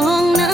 long night.